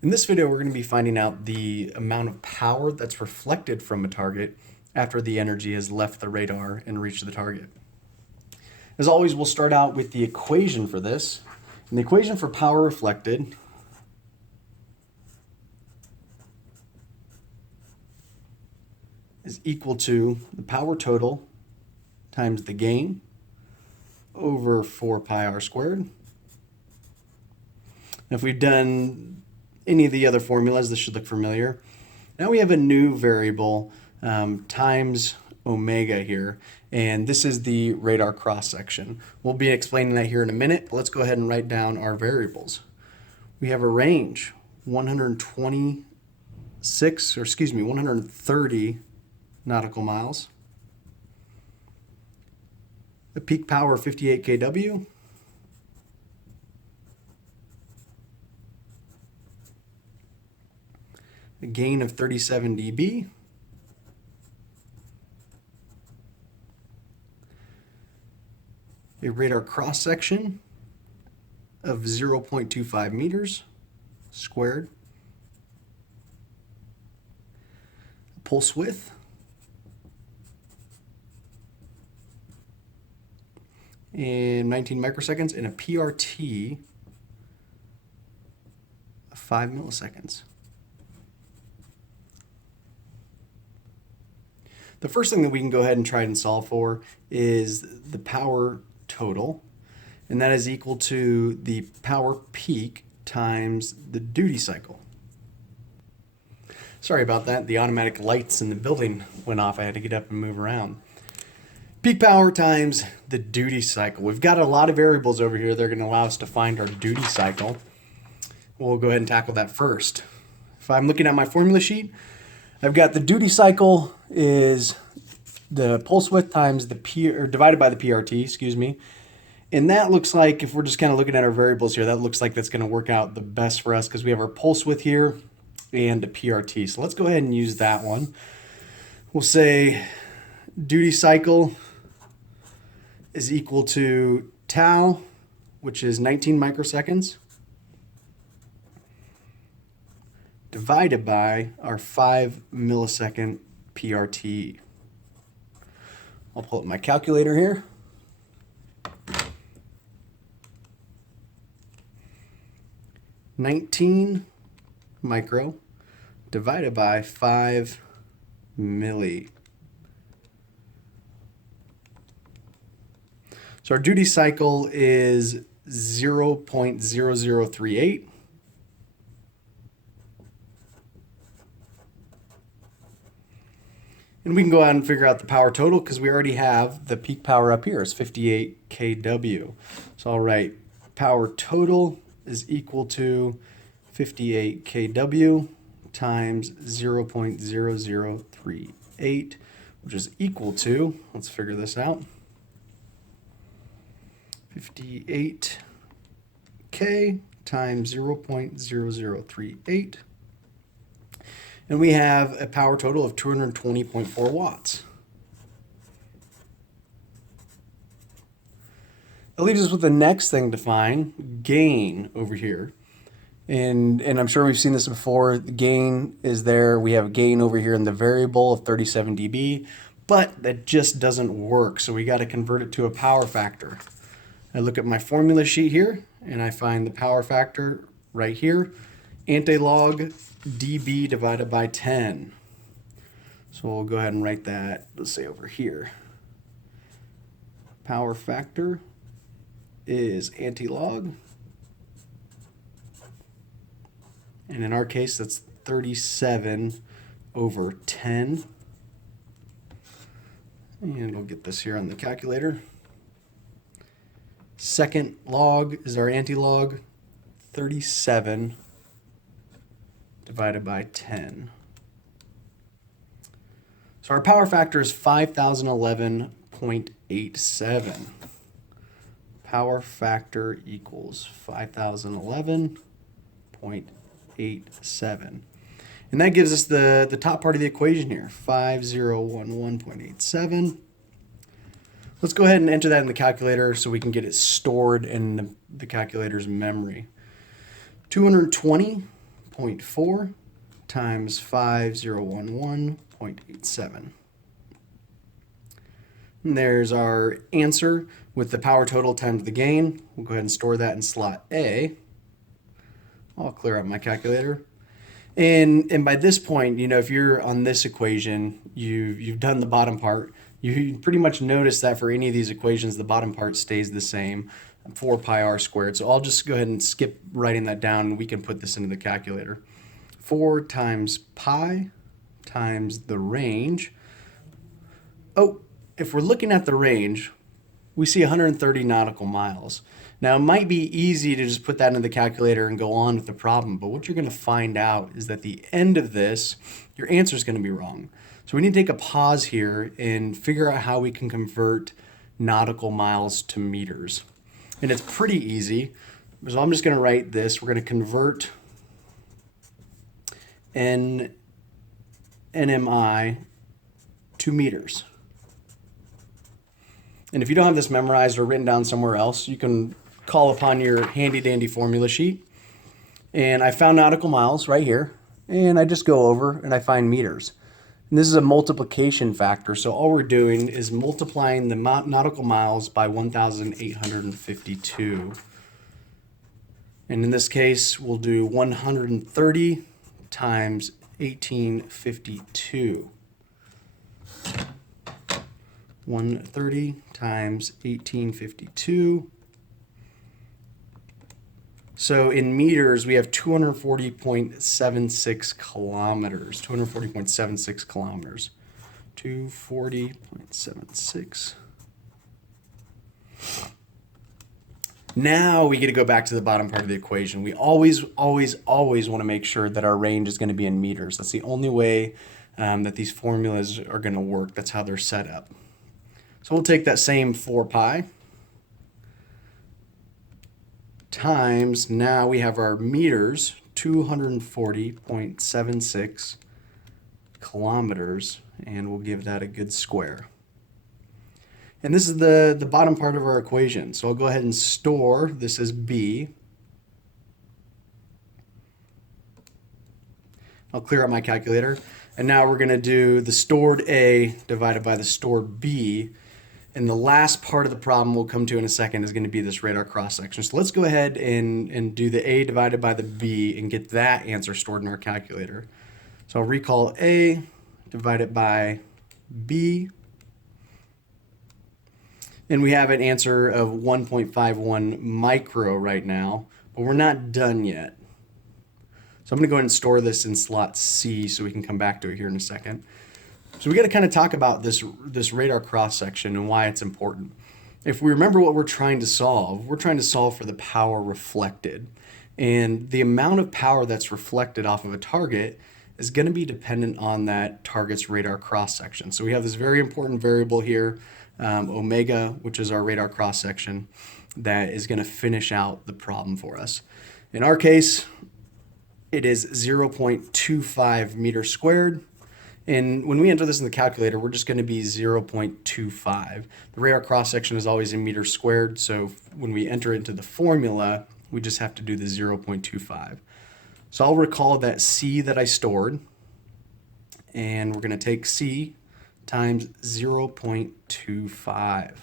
In this video, we're going to be finding out the amount of power that's reflected from a target after the energy has left the radar and reached the target. As always, we'll start out with the equation for this. And the equation for power reflected is equal to the power total times the gain over 4 pi r squared. And if we've done any of the other formulas, this should look familiar. Now we have a new variable times omega here, and this is the radar cross section. We'll be explaining that here in a minute, but let's go ahead and write down our variables. We have a range 130 nautical miles, a peak power 58 kW, a gain of 37 dB, a radar cross section of 0.25 meters squared, a pulse width in 19 microseconds, and a PRT of 5 milliseconds. The first thing that we can go ahead and try and solve for is the power total, and that is equal to the power peak times the duty cycle. Sorry about that, the automatic lights in the building went off. I had to get up and move around. Peak power times the duty cycle. We've got a lot of variables over here that are going to allow us to find our duty cycle. We'll go ahead and tackle that first. If I'm looking at my formula sheet, I've got the duty cycle is the pulse width times divided by the PRT, excuse me. And that looks like, if we're just kind of looking at our variables here, that looks like that's going to work out the best for us because we have our pulse width here and a PRT. So let's go ahead and use that one. We'll say duty cycle is equal to tau, which is 19 microseconds, divided by our 5 millisecond PRT. I'll pull up my calculator here. (19 micro) divided by 5 milli. So our duty cycle is 0.0038. And we can go ahead and figure out the power total because we already have the peak power up here. It's 58 kW. So I'll write power total is equal to 58 kW times 0.0038, which is equal to, let's figure this out, 58K times 0.0038. And we have a power total of 220.4 watts. That leaves us with the next thing to find, gain over here. And I'm sure we've seen this before. The gain is there. We have a gain over here in the variable of 37 dB, but that just doesn't work. So we got to convert it to a power factor. I look at my formula sheet here and I find the power factor right here, antilog dB divided by 10. So we'll go ahead and write that, let's say over here. Power factor is antilog, and in our case that's 37 over 10. And we'll get this here on the calculator. Second log is our antilog, 37 divided by 10. So our power factor is 5011.87. Power factor equals 5011.87. And that gives us the top part of the equation here, 5011.87. Let's go ahead and enter that in the calculator so we can get it stored in the calculator's memory. 220 0.4 times 5011.87. And there's our answer with the power total times the gain. We'll go ahead and store that in slot A. I'll clear up my calculator. And by this point, if you're on this equation, you've done the bottom part. You pretty much notice that for any of these equations, the bottom part stays the same, 4 pi r squared. So I'll just go ahead and skip writing that down, and we can put this into the calculator. 4 times pi times the range. Oh, if we're looking at the range, we see 130 nautical miles. Now, it might be easy to just put that into the calculator and go on with the problem, but what you're going to find out is that at the end of this, your answer is going to be wrong. So we need to take a pause here and figure out how we can convert nautical miles to meters. And it's pretty easy. So I'm just going to write this. We're going to convert NMI to meters. And if you don't have this memorized or written down somewhere else, you can call upon your handy dandy formula sheet. And I found nautical miles right here. And I just go over and I find meters. And this is a multiplication factor. So all we're doing is multiplying the nautical miles by 1,852. And in this case, we'll do 130 times 1852. 130 times 1852. So in meters, we have 240.76 kilometers. 240.76 kilometers. 240.76. Now we get to go back to the bottom part of the equation. We always want to make sure that our range is going to be in meters. That's the only way that these formulas are going to work. That's how they're set up. So we'll take that same 4 pi times, now we have our meters, 240.76 kilometers, and we'll give that a good square. And this is the bottom part of our equation. So I'll go ahead and store this as B. I'll clear up my calculator. And now we're going to do the stored A divided by the stored B. And the last part of the problem we'll come to in a second is going to be this radar cross-section. So let's go ahead and do the A divided by the B and get that answer stored in our calculator. So I'll recall A divided by B. And we have an answer of 1.51 micro right now, but we're not done yet. So I'm going to go ahead and store this in slot C so we can come back to it here in a second. So we got to kind of talk about this radar cross-section and why it's important. If we remember what we're trying to solve for the power reflected. And the amount of power that's reflected off of a target is going to be dependent on that target's radar cross-section. So we have this very important variable here, omega, which is our radar cross-section, that is going to finish out the problem for us. In our case, it is 0.25 meters squared. And when we enter this in the calculator, we're just going to be 0.25. The radar cross-section is always in meters squared, so when we enter into the formula, we just have to do the 0.25. So I'll recall that C that I stored, and we're going to take C times 0.25.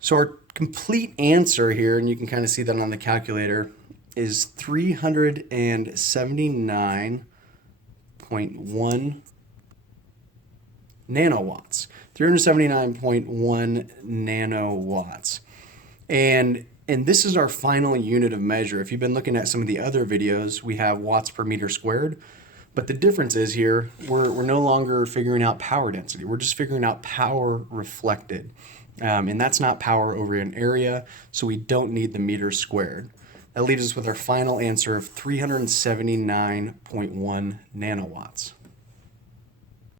So our complete answer here, and you can kind of see that on the calculator, is 379.1 nanowatts. 379.1 nanowatts. And this is our final unit of measure. If you've been looking at some of the other videos, we have watts per meter squared. But the difference is here, we're no longer figuring out power density. We're just figuring out power reflected. And that's not power over an area, so we don't need the meters squared. That leaves us with our final answer of 379.1 nanowatts.